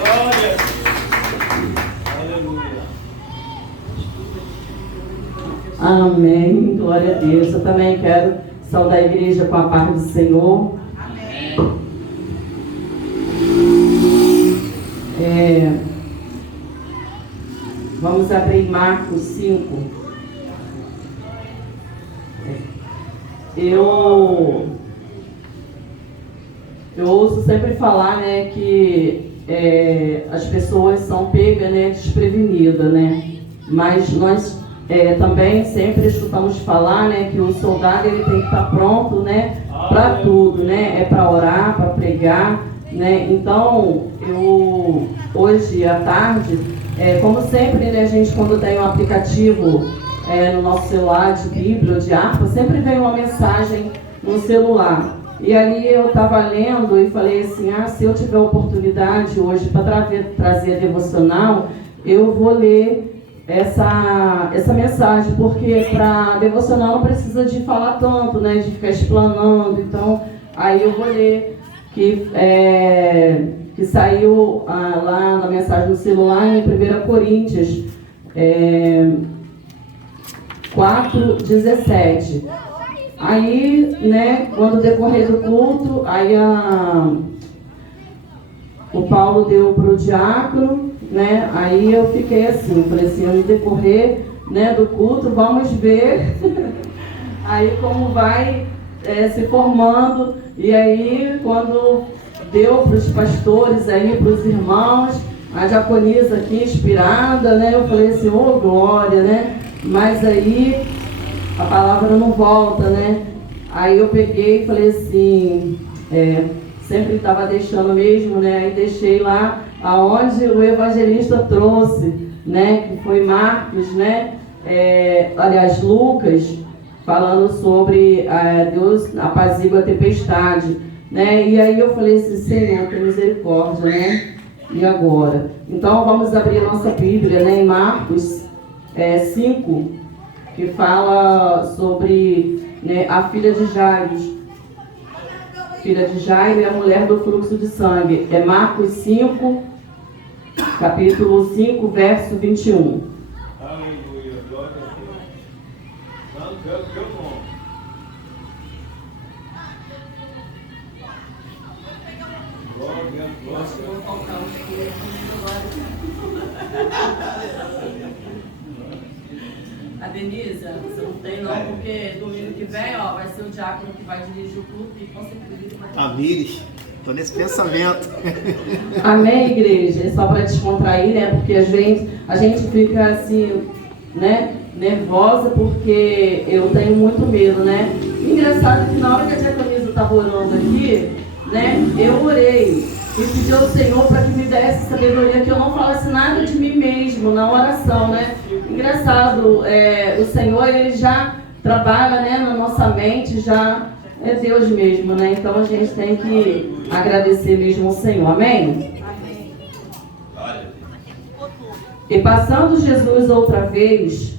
Glória. Aleluia. Amém. Glória a Deus. Eu também quero saudar a igreja com a paz do Senhor. Amém. Vamos abrir Marcos 5. Eu ouço sempre falar, né, que as pessoas são pegas, né, desprevenidas, né? Mas nós também sempre escutamos falar, né, que o soldado ele tem que estar pronto, né, para tudo, né? É para orar, para pregar, né? Então, eu hoje à tarde, como sempre, né, a gente quando tem um aplicativo no nosso celular de Bíblia ou de harpa, sempre vem uma mensagem no celular. E ali eu estava lendo e falei assim, se eu tiver oportunidade hoje para trazer a devocional, eu vou ler essa mensagem, porque para devocional não precisa de falar tanto, né, de ficar explanando. Então, aí eu vou ler que saiu lá na mensagem no celular em 1 Coríntios 4:17. Aí, né, quando decorrer do culto, aí o Paulo deu para o diácono, né, aí eu fiquei assim, falei assim, no decorrer, né, do culto, vamos ver aí como vai se formando. E aí, quando deu para os pastores, aí para os irmãos, a diaconisa aqui inspirada, né, eu falei assim, glória, né, mas aí a palavra não volta, né? Aí eu peguei e falei assim, sempre estava deixando mesmo, né? Aí deixei lá aonde o evangelista trouxe, né? Que foi Marcos, né? Aliás, Lucas, falando sobre Deus apazigua a tempestade, né? E aí eu falei assim, Senhor, tem misericórdia, né? E agora? Então vamos abrir a nossa Bíblia, né? Em Marcos 5, que fala sobre, né, a filha de Jairo. Filha de Jairo e a mulher do fluxo de sangue. É Marcos 5, capítulo 5, verso 21. Aleluia. Glória a Deus. Santo é o teu nome. Glória, glória. A Denise, você não tem não, porque domingo que vem, vai ser o diácono que vai dirigir o culto e com certeza vai... Tamires, estou nesse pensamento. Amém, igreja? É só para descontrair, né? Porque a gente fica assim, né? Nervosa, porque eu tenho muito medo, né? Engraçado que na hora que a diaconisa estava orando aqui, né? Eu orei e pedi ao Senhor para que me desse sabedoria, que eu não falasse nada de mim mesmo na oração, né? Engraçado, o Senhor, ele já trabalha, né, na nossa mente, já é Deus mesmo, né? Então a gente tem que agradecer mesmo ao Senhor, amém? Amém. E passando Jesus outra vez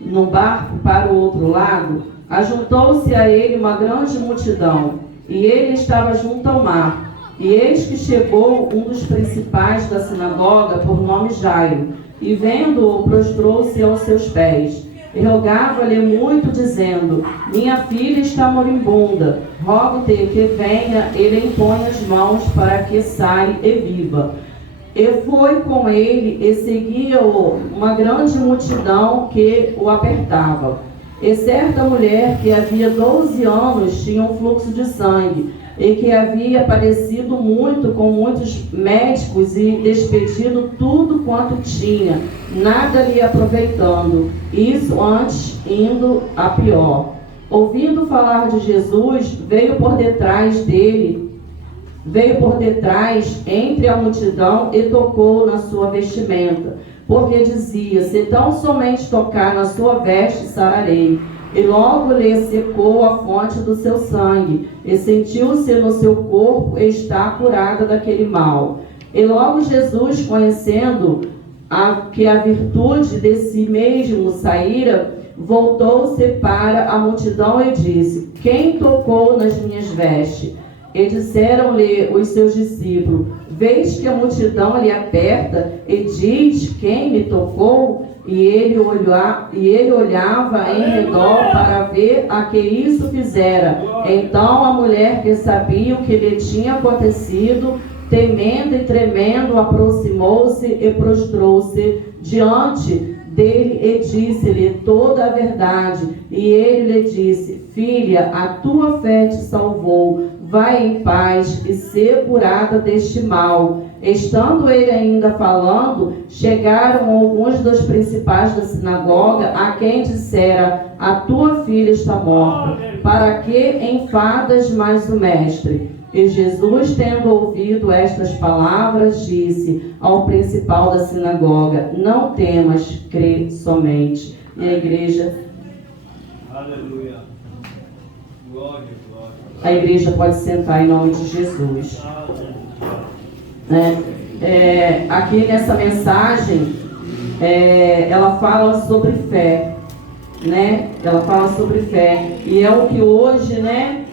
no barco para o outro lado, ajuntou-se a ele uma grande multidão, e ele estava junto ao mar. E eis que chegou um dos principais da sinagoga, por nome Jairo, e vendo-o, prostrou-se aos seus pés, e rogava-lhe muito, dizendo, minha filha está moribunda, rogo-te que venha, ele impõe as mãos para que saia e viva. E foi com ele, e seguia-o uma grande multidão que o apertava. E certa mulher que havia 12 anos tinha um fluxo de sangue, e que havia padecido muito com muitos médicos e despedido tudo quanto tinha, nada lhe aproveitando, isso antes indo a pior. Ouvindo falar de Jesus, veio por detrás entre a multidão e tocou na sua vestimenta, porque dizia, se tão somente tocar na sua veste, sararei. E logo lhe secou a fonte do seu sangue, e sentiu-se no seu corpo estar curada daquele mal. E logo Jesus, conhecendo que a virtude de si mesmo saíra, voltou-se para a multidão e disse, quem tocou nas minhas vestes? E disseram-lhe os seus discípulos, vês que a multidão lhe aperta e diz: quem me tocou? E ele olhava em redor para ver a que isso fizera. Então a mulher, que sabia o que lhe tinha acontecido, temendo e tremendo, aproximou-se e prostrou-se diante dele e disse-lhe toda a verdade. E ele lhe disse: filha, a tua fé te salvou. Vai em paz e ser curada deste mal. Estando ele ainda falando, chegaram alguns dos principais da sinagoga, a quem dissera: a tua filha está morta, para que enfadas mais o mestre? E Jesus, tendo ouvido estas palavras, disse ao principal da sinagoga: não temas, crê somente. E a igreja... Aleluia. Glória, glória. A igreja pode sentar em nome de Jesus. Aqui nessa mensagem, ela fala sobre fé, né? Ela fala sobre fé. E é o que hoje, né?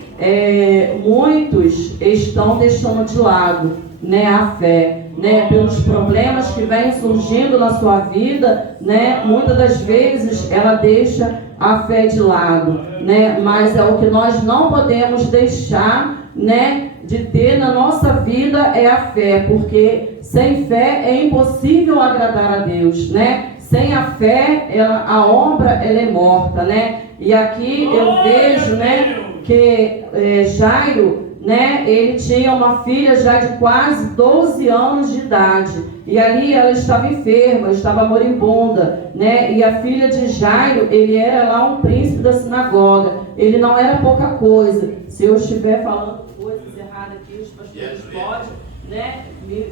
Muitos estão deixando de lado, né? A fé, né? Pelos problemas que vêm surgindo na sua vida, né? Muitas das vezes ela deixa a fé de lado, né? Mas é o que nós não podemos deixar, né, de ter na nossa vida é a fé, porque sem fé é impossível agradar a Deus, né? Sem a fé, a obra ela é morta, né? E aqui eu vejo, né, que Jairo, né, ele tinha uma filha já de quase 12 anos de idade, e ali ela estava enferma, estava moribunda, né? E a filha de Jairo, ele era lá um príncipe da sinagoga, ele não era pouca coisa. Se eu estiver falando coisas erradas aqui, os pastores podem, né, me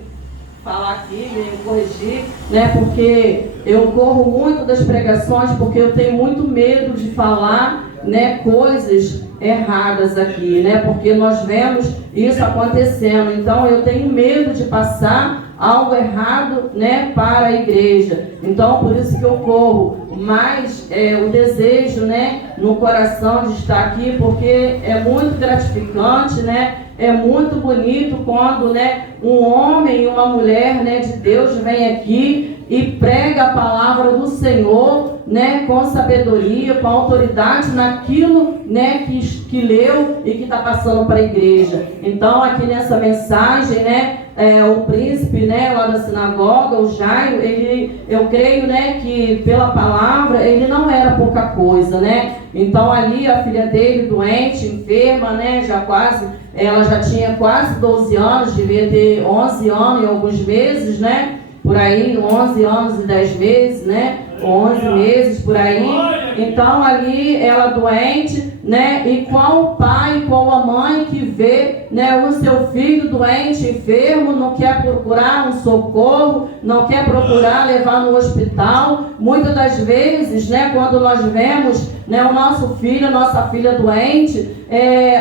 falar aqui, me corrigir, né? Porque eu corro muito das pregações, porque eu tenho muito medo de falar, né, coisas erradas aqui, né? Porque nós vemos isso acontecendo. Então eu tenho medo de passar algo errado, né, para a igreja. Então por isso que eu corro. Mas o desejo, né, no coração de estar aqui, porque é muito gratificante, né? É muito bonito quando, né, um homem e uma mulher, né, de Deus vem aqui e prega a palavra do Senhor, né, com sabedoria, com autoridade naquilo, né, que leu e que está passando para a igreja. Então aqui nessa mensagem, né, o príncipe, né, lá da sinagoga, o Jairo, eu creio, né, que pela palavra ele não era pouca coisa, né? Então ali a filha dele doente, enferma, né, ela já tinha quase 12 anos, devia ter 11 anos e alguns meses, né? Por aí, 11 anos e 10 meses, né? 11 meses, por aí. Então ali ela doente, né? E qual o pai, qual a mãe que vê, né, o seu filho doente, enfermo, não quer procurar um socorro, não quer procurar levar no hospital? Muitas das vezes, né, quando nós vemos, né, o nosso filho, a nossa filha doente,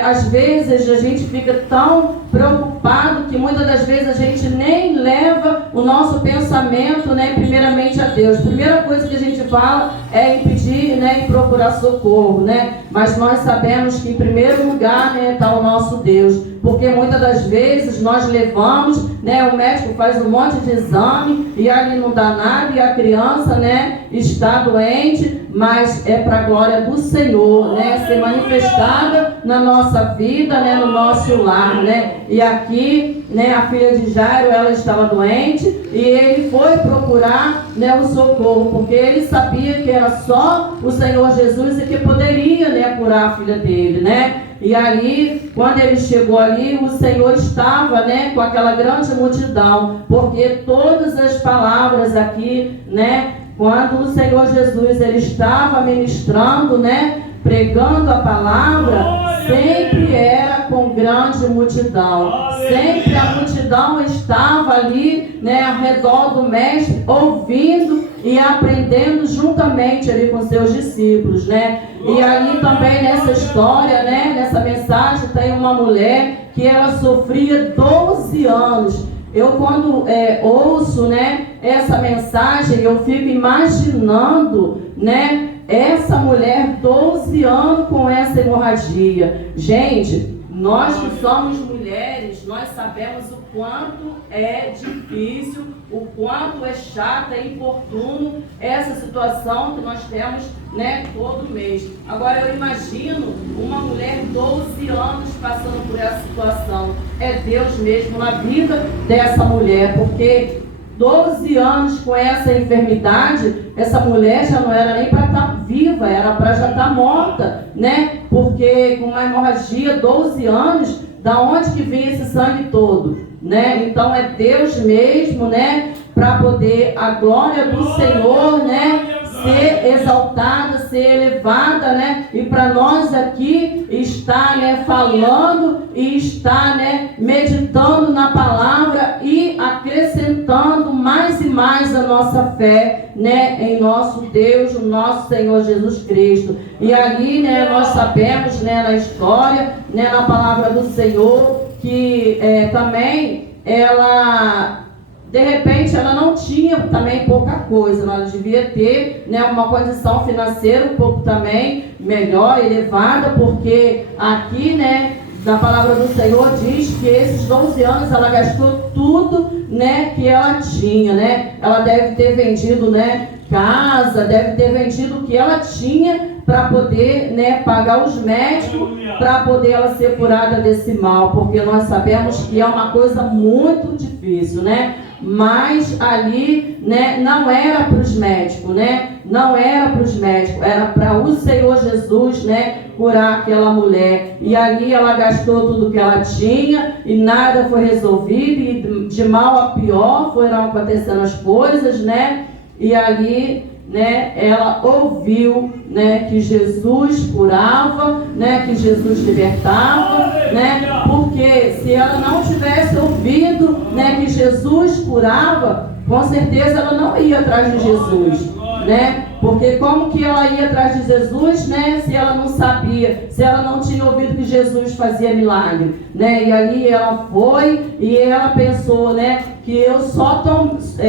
às vezes a gente fica tão preocupado que muitas das vezes a gente nem leva o nosso pensamento, né, primeiramente a Deus. Primeira coisa que a gente fala é em pedir, né, em procurar socorro, né? Mas nós sabemos que em primeiro lugar, né, está o nosso Deus, porque muitas das vezes nós levamos, né, o médico faz um monte de exame e ali não dá nada e a criança, né, está doente, mas é para a glória do Senhor, né, ser manifestada na nossa vida, né, no nosso lar, né? E aqui, né, a filha de Jairo, ela estava doente e ele foi procurar, né, o socorro, porque ele sabia que era só o Senhor Jesus e que poderia, né, curar a filha dele, né? E ali, quando ele chegou ali, o Senhor estava, né, com aquela grande multidão, porque todas as palavras aqui, né, quando o Senhor Jesus ele estava ministrando, né, pregando a palavra, sempre era com grande multidão. Sempre a multidão estava ali, né, ao redor do mestre, ouvindo e aprendendo juntamente ali com seus discípulos, né? E ali também nessa história, né, nessa mensagem, tem uma mulher que ela sofria 12 anos. Eu quando ouço, né, essa mensagem, eu fico imaginando, né, essa mulher 12 anos com essa hemorragia. Gente, nós que somos mulheres, nós sabemos o quanto é difícil, o quanto é chata e importuno essa situação que nós temos, né, todo mês. Agora eu imagino uma mulher 12 anos passando por essa situação. É Deus mesmo na vida dessa mulher, porque 12 anos com essa enfermidade, essa mulher já não era nem para estar viva, era para já estar morta, né? Porque com uma hemorragia, 12 anos, da onde que vinha esse sangue todo, né? Então é Deus mesmo, né? Para poder a glória do Senhor, né? Ser exaltada, ser elevada, né? E para nós aqui estar, né, falando e estar, né, meditando na palavra e acrescentando mais e mais a nossa fé, né, em nosso Deus, o nosso Senhor Jesus Cristo. E ali, né, nós sabemos, né, na história, né, na palavra do Senhor, que também ela, de repente, ela não tinha também pouca coisa, ela devia ter, né, uma condição financeira um pouco também melhor, elevada, porque aqui, né, na palavra do Senhor diz que esses 12 anos ela gastou tudo, né, que ela tinha, né? Ela deve ter vendido, né, casa, deve ter vendido o que ela tinha para poder, né, pagar os médicos, para poder ela ser curada desse mal, porque nós sabemos que é uma coisa muito difícil, né? Mas ali, né, não era para os médicos, né? Não era para os médicos, era para o Senhor Jesus, né, curar aquela mulher. E ali ela gastou tudo que ela tinha e nada foi resolvido, e de mal a pior foram acontecendo as coisas, né? E ali, né, ela ouviu, né, que Jesus curava, né, que Jesus libertava, né, porque se ela não tivesse ouvido, né, que Jesus curava, com certeza ela não ia atrás de Jesus, né, porque como que ela ia atrás de Jesus, né, se ela não sabia, se ela não tinha ouvido que Jesus fazia milagre, né, e ali ela foi e ela pensou, né, que eu somente,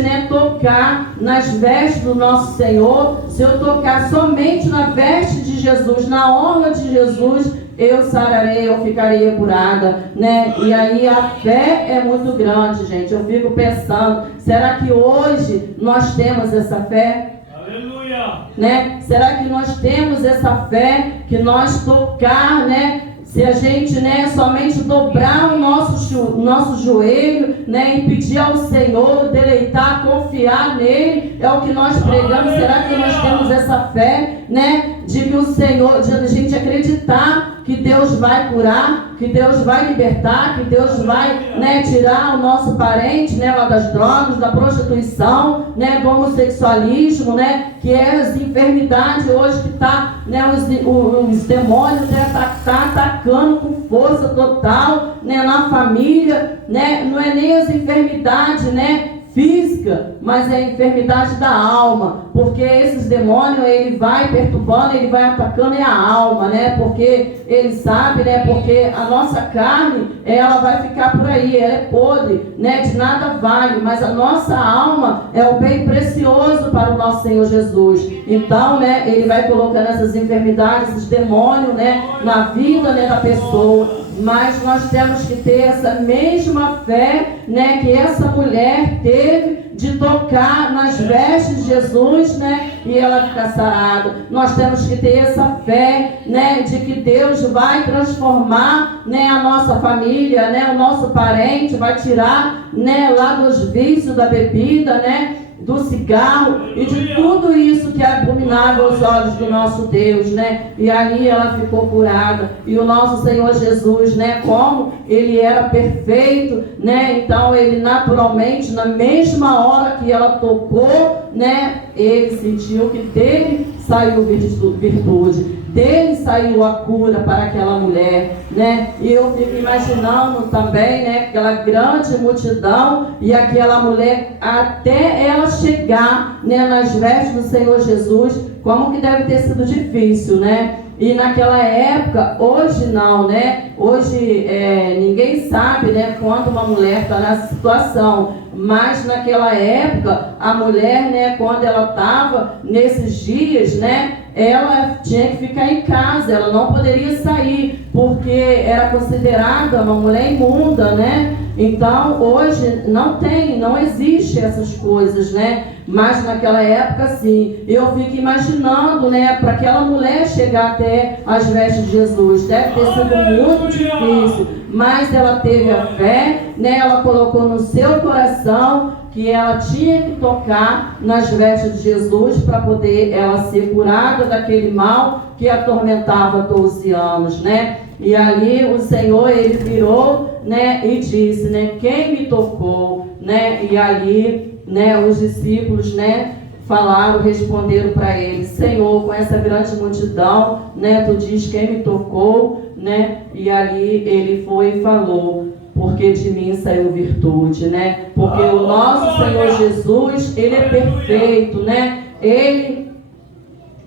né, tocar nas vestes do nosso Senhor, se eu tocar somente na veste de Jesus, na orla de Jesus, eu sararei, eu ficaria curada, né? E aí a fé é muito grande, gente. Eu fico pensando, será que hoje nós temos essa fé? Aleluia! Né? Será que nós temos essa fé que nós tocar, né? Se a gente, né, somente dobrar o nosso joelho, né, e pedir ao Senhor, deleitar, confiar nele, é o que nós pregamos. Será que nós temos essa fé, né, de que o Senhor, de a gente acreditar que Deus vai curar, que Deus vai libertar, que Deus vai, né, tirar o nosso parente, né, lá das drogas, da prostituição, né, do homossexualismo, né, que é as enfermidades hoje que está, né, os demônios, né, tá atacando com força total, né, na família, né, não é nem as enfermidades, né, física, mas é a enfermidade da alma, porque esses demônios, ele vai perturbando, ele vai atacando a alma, né, porque ele sabe, né, porque a nossa carne, ela vai ficar por aí, ela é podre, né, de nada vale, mas a nossa alma é o bem precioso para o nosso Senhor Jesus. Então, né, ele vai colocando essas enfermidades, esses demônios, né, na vida, né, da pessoa. Mas nós temos que ter essa mesma fé, né, que essa mulher teve de tocar nas vestes de Jesus, né, e ela ficar sarada. Nós temos que ter essa fé, né, de que Deus vai transformar, né, a nossa família, né, o nosso parente, vai tirar, né, lá dos vícios da bebida, né, do cigarro e de tudo isso que é abominável aos olhos do nosso Deus, né? E ali ela ficou curada. E o nosso Senhor Jesus, né? Como ele era perfeito, né? Então ele naturalmente, na mesma hora que ela tocou, né? Ele sentiu que dele saiu virtude, dele saiu a cura para aquela mulher, né? E eu fico imaginando também, né, aquela grande multidão e aquela mulher até ela chegar, né, nas vestes do Senhor Jesus, como que deve ter sido difícil, né? E naquela época, hoje não, né? Hoje ninguém sabe, né, quando uma mulher está nessa situação. Mas naquela época, a mulher, né, quando ela estava nesses dias, né, ela tinha que ficar em casa, ela não poderia sair, porque era considerada uma mulher imunda, né? Então, hoje não existe essas coisas, né? Mas naquela época, sim. Eu fico imaginando, né, para aquela mulher chegar até as vestes de Jesus. Deve ter sido muito difícil, mas ela teve a fé, né? Ela colocou no seu coração que ela tinha que tocar nas vestes de Jesus para poder ela ser curada daquele mal que atormentava 12 anos, né? E ali o Senhor, ele virou, né, e disse, né, quem me tocou, né? E ali, né, os discípulos, né, falaram, responderam para ele, Senhor, com essa grande multidão, né, tu diz quem me tocou, né? E ali ele foi e falou, porque de mim saiu virtude, né? Porque o nosso Senhor Jesus, ele é perfeito, né? Ele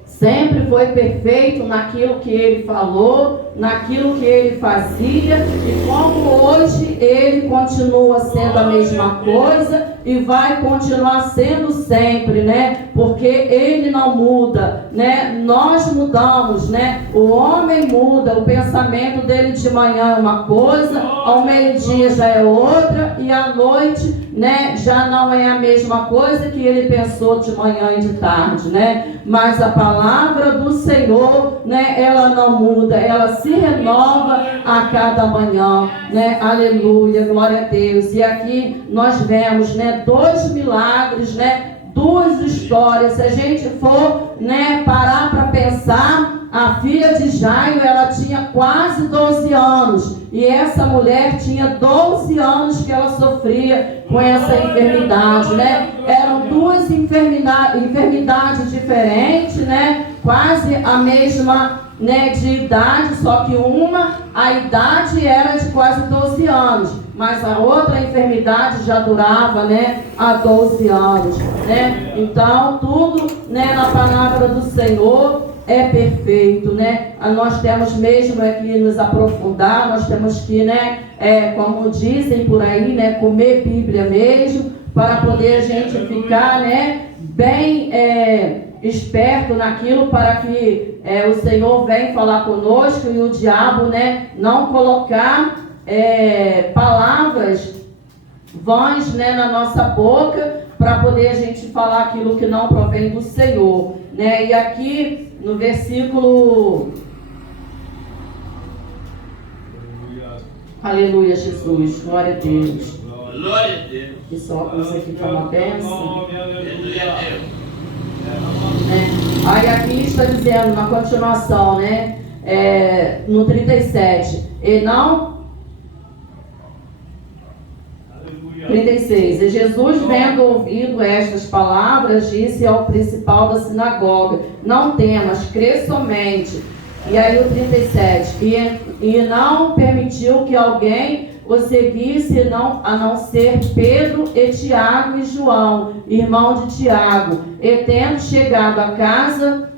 sempre foi perfeito naquilo que ele falou, naquilo que ele fazia, e como hoje ele continua sendo a mesma coisa e vai continuar sendo sempre, né? Porque ele não muda, né? Nós mudamos, né? O homem muda, o pensamento dele de manhã é uma coisa, ao meio-dia já é outra, e à noite, né, já não é a mesma coisa que ele pensou de manhã e de tarde, né? Mas a palavra do Senhor, né, ela não muda, ela se renova a cada manhã, né? Aleluia, glória a Deus. E aqui nós vemos, né, 2 milagres, né, 2 histórias. Se a gente for, né, parar para pensar, a filha de Jairo, ela tinha quase 12 anos. E essa mulher tinha 12 anos que ela sofria com essa enfermidade, né? Eram 2 enfermidades diferentes, né? Quase a mesma, né, de idade, só que a idade era de quase 12 anos, mas a outra enfermidade já durava, né, há 12 anos, né? Então, tudo, né, na palavra do Senhor é perfeito, né? Nós temos mesmo que nos aprofundar, nós temos que, né, como dizem por aí, né, comer Bíblia mesmo, para poder a gente ficar, né, bem esperto naquilo, para que o Senhor venha falar conosco e o diabo, né, não colocar palavras vãs, né, na nossa boca, para poder a gente falar aquilo que não provém do Senhor, né? E aqui no versículo, aleluia, Jesus, glória a Deus. Glória a Deus. Esse óculos aqui foi uma bênção. Aleluia. Né? Aí aqui está dizendo, na continuação, né? No 37, e não 36. E Jesus, vendo ouvido estas palavras, disse ao principal da sinagoga, não temas, crê somente. E aí o 37, e não permitiu que alguém o seguisse, a não ser Pedro e Tiago e João, irmão de Tiago. E tendo chegado à casa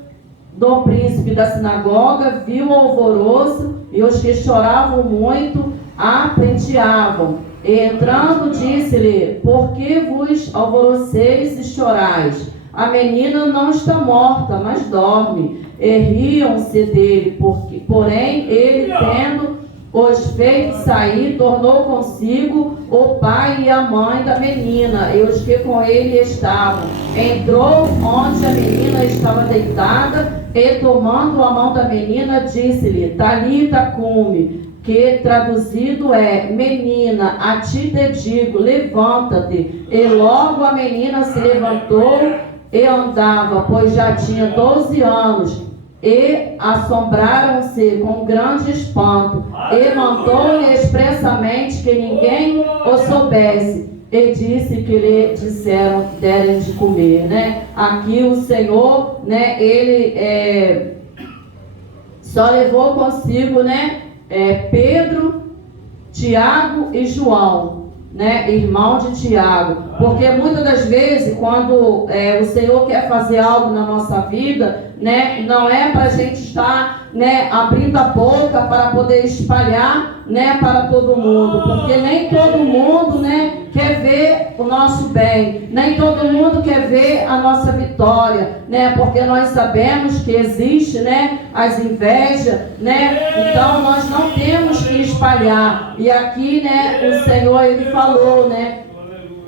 do príncipe da sinagoga, viu o alvoroço, e os que choravam muito a prenteavam. E entrando, disse-lhe, por que vos alvoroceis e chorais? A menina não está morta, mas dorme. E riam-se dele, porém ele, tendo os feito sair, tornou consigo o pai e a mãe da menina, e os que com ele estavam. Entrou onde a menina estava deitada, e tomando a mão da menina, disse-lhe, Talita cumi, que traduzido é, menina, a ti te digo, levanta-te. E logo a menina se levantou e andava, pois já tinha 12 anos. E assombraram-se com grande espanto, e mandou-lhe expressamente que ninguém o soubesse, e disse que lhe disseram, derem de comer, né? Aqui o Senhor, né, ele só levou consigo, né, Pedro, Tiago e João, né, irmão de Tiago, porque muitas das vezes quando o Senhor quer fazer algo na nossa vida, né, não é para a gente estar, né, abrindo a boca para poder espalhar, né, para todo mundo, porque nem todo mundo, né, quer ver o nosso bem. Nem todo mundo quer ver a nossa vitória, né? Porque nós sabemos que existe, né, as invejas, né? Então nós não temos que espalhar. E aqui, né, o Senhor, ele falou, né,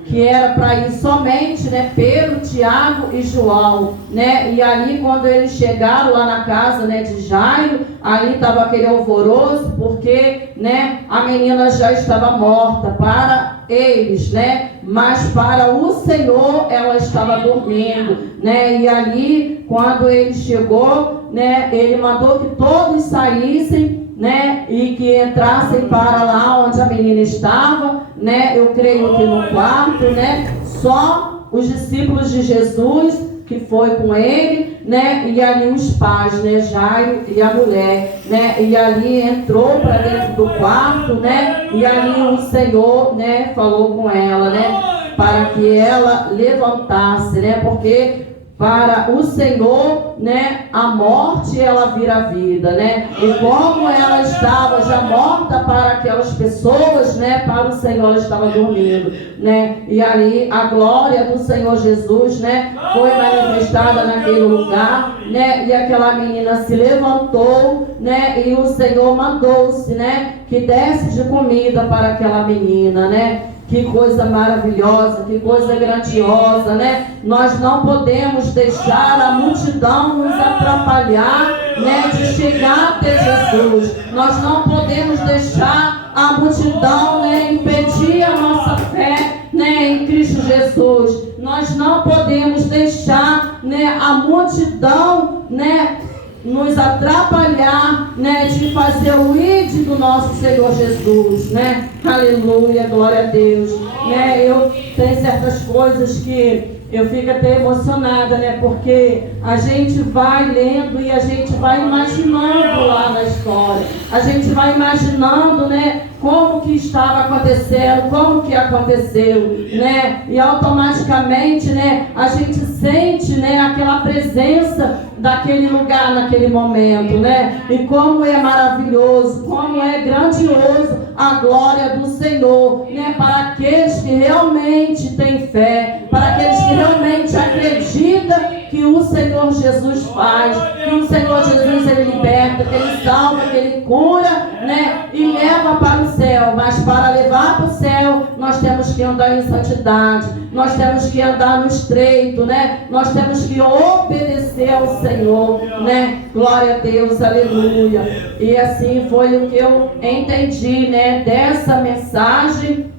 que era para ir somente, né, Pedro, Tiago e João, né? E ali quando eles chegaram lá na casa, né, de Jairo, ali estava aquele alvoroço, porque, né, a menina já estava morta para eles, né? Mas para o Senhor ela estava dormindo, né? E ali quando ele chegou, né, ele mandou que todos saíssem, né, e que entrassem para lá onde a menina estava, né? Eu creio que no quarto, né, só os discípulos de Jesus que foi com ele, né, e ali os pais, né, Jairo e a mulher, né, e ali entrou para dentro do quarto, né, e ali o Senhor, né, falou com ela, né, para que ela levantasse, né, porque para o Senhor, né, a morte ela vira vida, né? E como ela estava já morta para aquelas pessoas, né, para o Senhor ela estava dormindo, né? E ali a glória do Senhor Jesus, né, foi manifestada naquele lugar, né? E aquela menina se levantou, né? E o Senhor mandou-se, né, que desse de comida para aquela menina, né? Que coisa maravilhosa, que coisa grandiosa, né? Nós não podemos deixar a multidão nos atrapalhar, né, de chegar até Jesus. Nós não podemos deixar a multidão, né, impedir a nossa fé, né, em Cristo Jesus. Nós não podemos deixar, né, a multidão, né, nos atrapalhar, né, de fazer o ID do nosso Senhor Jesus, né? Aleluia, glória a Deus, né? Eu tenho certas coisas que eu fico até emocionada, né? Porque a gente vai lendo e a gente vai imaginando lá na história. A gente vai imaginando, né, como que estava acontecendo, como que aconteceu, né? E automaticamente, né, a gente sente, né, aquela presença daquele lugar, naquele momento, né? E como é maravilhoso, como é grandioso a glória do Senhor, né? Para aqueles que realmente têm fé, para aqueles que realmente acreditam que o Senhor Jesus faz, que o Senhor Jesus ele liberta, que ele salva, que ele cura, né? E leva para o céu. Mas para levar para o céu, nós temos que andar em santidade, nós temos que andar no estreito, né? Nós temos que obedecer ao Senhor, né? Glória a Deus, aleluia. E assim foi o que eu entendi, né, dessa mensagem.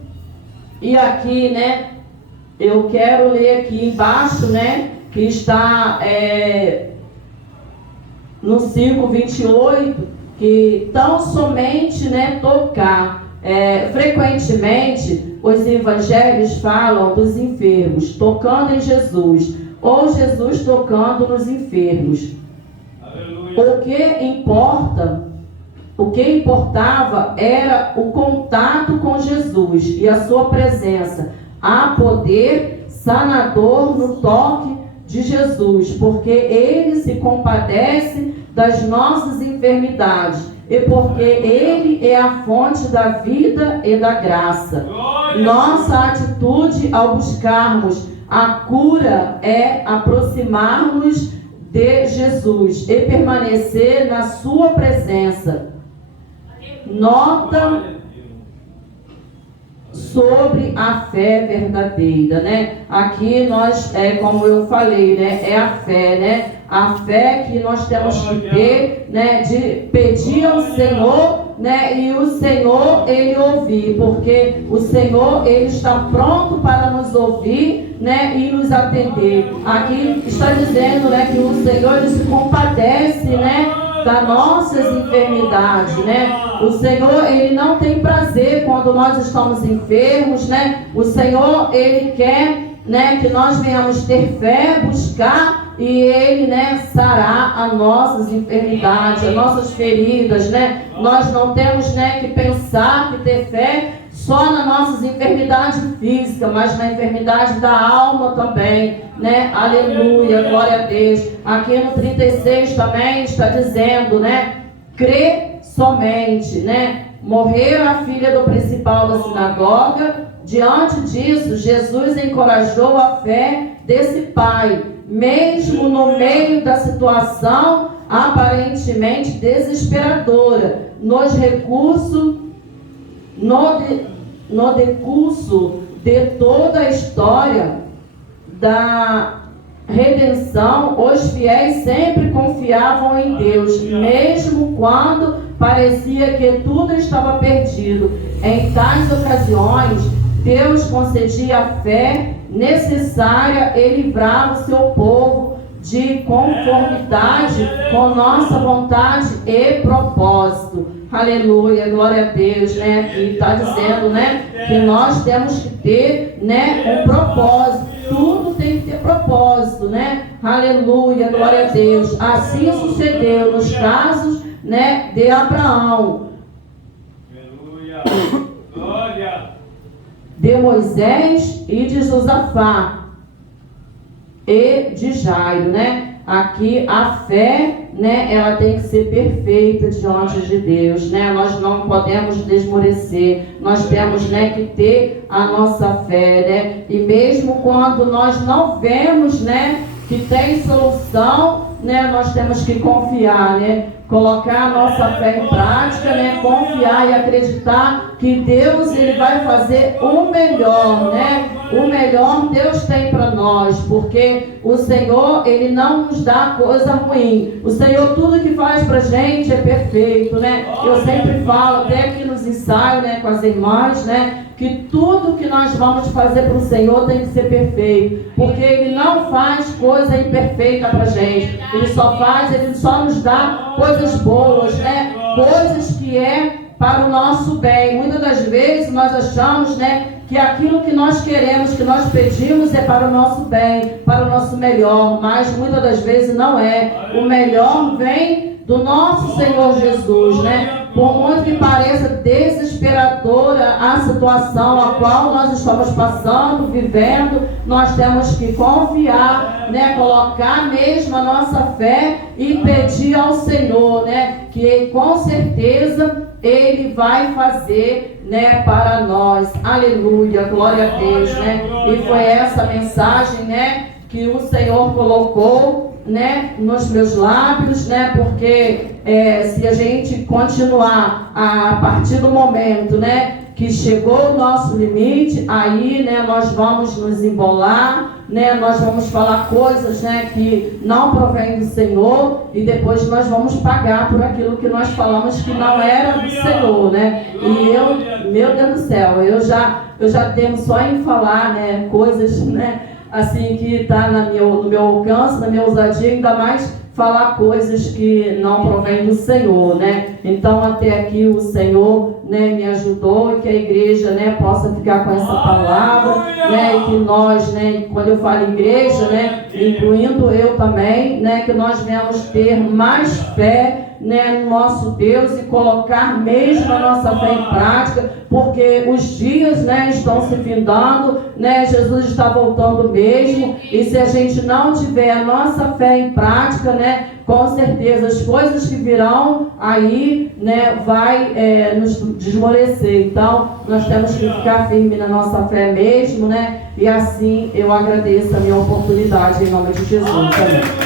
E aqui, né, eu quero ler aqui embaixo, né, que está no 5:28, que tão somente, né, tocar. Frequentemente os evangelhos falam dos enfermos tocando em Jesus, ou Jesus tocando nos enfermos. Aleluia. O que importava era o contato com Jesus e a sua presença. Há poder sanador no toque de Jesus, porque ele se compadece das nossas enfermidades e porque ele é a fonte da vida e da graça. Nossa atitude ao buscarmos a cura é aproximar-nos de Jesus e permanecer na sua presença. Nota sobre a fé verdadeira, né? Aqui nós, como eu falei, né, é a fé, né? A fé que nós temos que ter, né, de pedir ao Senhor, né, e o Senhor ele ouvir, porque o Senhor ele está pronto para nos ouvir, né, e nos atender. Aqui está dizendo, né, que o Senhor ele se compadece, né, das nossas enfermidades, né? O Senhor ele não tem prazer quando nós estamos enfermos, né? O Senhor ele quer, né, que nós venhamos ter fé, buscar e ele, né, sarar as nossas enfermidades, as nossas feridas, né? Nós não temos, né, que pensar, que ter fé só nas nossas enfermidades físicas, mas na enfermidade da alma também, né? Aleluia, glória a Deus. Aqui no 36 também está dizendo, né? Crê somente, né? Morreu a filha do principal da sinagoga, diante disso, Jesus encorajou a fé desse pai, mesmo no meio da situação aparentemente desesperadora, no decurso de toda a história da redenção, os fiéis sempre confiavam em Deus, mesmo quando parecia que tudo estava perdido. Em tais ocasiões, Deus concedia a fé necessária e livrava o seu povo de conformidade com nossa vontade e propósito. Aleluia, glória a Deus, né? Que está dizendo, né, que nós temos que ter, né, um propósito. Tudo tem que ter propósito, né? Aleluia, glória a Deus. Assim sucedeu nos casos, né, de Abraão, Aleluia. Glória. de Moisés e de Josafá e de Jairo, né? Aqui a fé, né, ela tem que ser perfeita diante de Deus, né? Nós não podemos desmorecer, nós temos, né, que ter a nossa fé, né? E mesmo quando nós não vemos, né, que tem solução, né, nós temos que confiar, né? Colocar a nossa fé em prática, né? Confiar e acreditar que Deus, ele vai fazer o melhor, né? O melhor Deus tem para nós, porque o Senhor, ele não nos dá coisa ruim. O Senhor, tudo que faz pra gente é perfeito, né? Eu sempre falo, até aqui nos ensaios, né, com as irmãs, né, que tudo que nós vamos fazer para o Senhor tem que ser perfeito, porque Ele não faz coisa imperfeita para a gente, Ele só nos dá coisas boas, né? Coisas que é para o nosso bem. Muitas das vezes nós achamos, né, que aquilo que nós queremos, que nós pedimos é para o nosso bem, para o nosso melhor, mas muitas das vezes não é. O melhor vem do nosso Senhor Jesus, né? Por muito que pareça desesperadora a situação a qual nós estamos passando, vivendo, nós temos que confiar, né? Colocar mesmo a nossa fé e pedir ao Senhor, né? Que com certeza Ele vai fazer, né, para nós. Aleluia, glória a Deus, né? E foi essa mensagem, né, que o Senhor colocou, né, nos meus lábios, né, porque se a gente continuar a partir do momento, né, que chegou o nosso limite, aí, né, nós vamos nos embolar, né, nós vamos falar coisas, né, que não provém do Senhor, e depois nós vamos pagar por aquilo que nós falamos que não era do Senhor, né? E eu, meu Deus do céu, eu já temo só em falar, né, coisas, né, assim, que está no meu alcance, na minha ousadia, ainda mais falar coisas que não provém do Senhor, né? Então, até aqui o Senhor, né, me ajudou, e que a igreja, né, possa ficar com essa palavra, né, e que nós, né, quando eu falo igreja, né, incluindo eu também, né, que nós venhamos ter mais fé, né, no nosso Deus, e colocar mesmo a nossa fé em prática, porque os dias, né, estão se findando, né, Jesus está voltando mesmo, e se a gente não tiver a nossa fé em prática, né, com certeza as coisas que virão aí, né, vai nos desmorecer. Então nós temos que ficar firme na nossa fé mesmo, né, e assim eu agradeço a minha oportunidade em nome de Jesus. Amém.